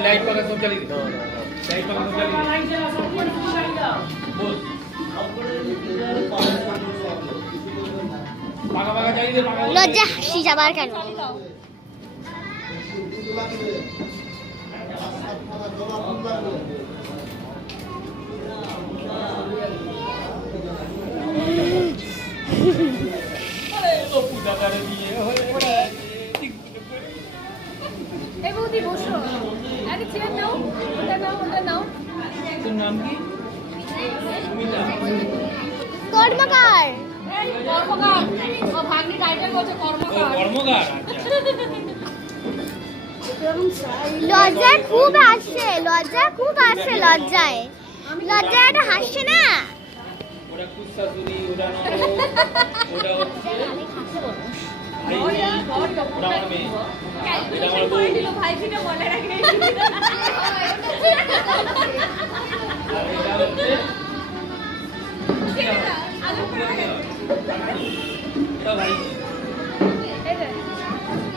light पकड़ सब चली लाइट पकड़ सब चली पाका पाका चली दे पाका লজ্জা হাসি যাবার কেন अरे तो पूजा कर दिए এই বৌদি বসো আরে চেয়ার নাও ওটা নাও তোর নাম কি কর্মকার কর্মকার ও ভাগ্নি টাইটেল বলছে কর্মকার কর্মকার লজ্জায় খুব হাসছে লজ্জায় এটা হাসছে না ওটা কুসাসুরি ওটা ওটা হচ্ছে ভাই ভিটা মনে রাখে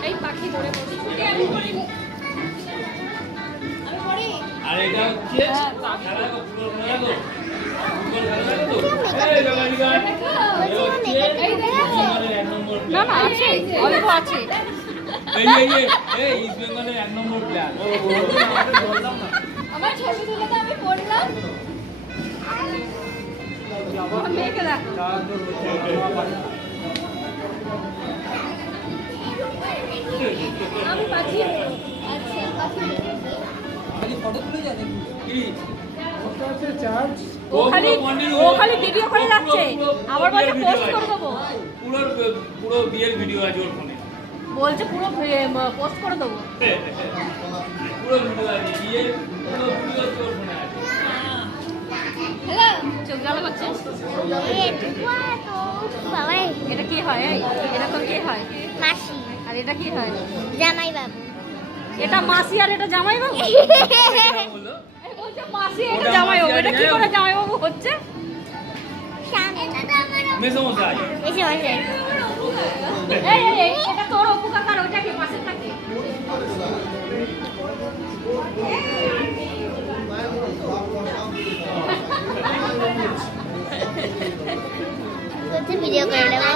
এই পাখি ধরে বসে আমি করি আর এটা হচ্ছে খেলা পুরো খেলা তো এই জগানিগার না না আছে অল্প আছে এই ইস্ট বেঙ্গলের 1 নম্বর প্লেয়ার আমার ছবি তুলে তো আমি পড়লাম মেয়েকে দেখো আমি পাখি আচ্ছা পাখি ফটো তুলে যা দেখি কি ও খালি ভিডিও করে যাচ্ছে আবার বলছে পোস্ট করে দেবো পুরো বিয়ের ভিডিও আছে ওর ফোনে বলছে পুরো পোস্ট করে দেবো পুরো ভিডিও আছে বিয়ের পুরো ভিডিও আছে ওর ফোনে আছে হ্যালো চোখ জ্বালা করছে বাবা এটা কি হয় এরকম কি হয় মাসি আর এটা কি হয় জামাই বাবু এটা মাসি আর এটা জামাই বাবু বললো বলছে মাসি এটা জামাই বাবু এটা কি করে জামাই বাবু হচ্ছে মেসমশাই এই এটা তোর অপু কাকার ওইটা কি পাশে থাকে ভিডিও করে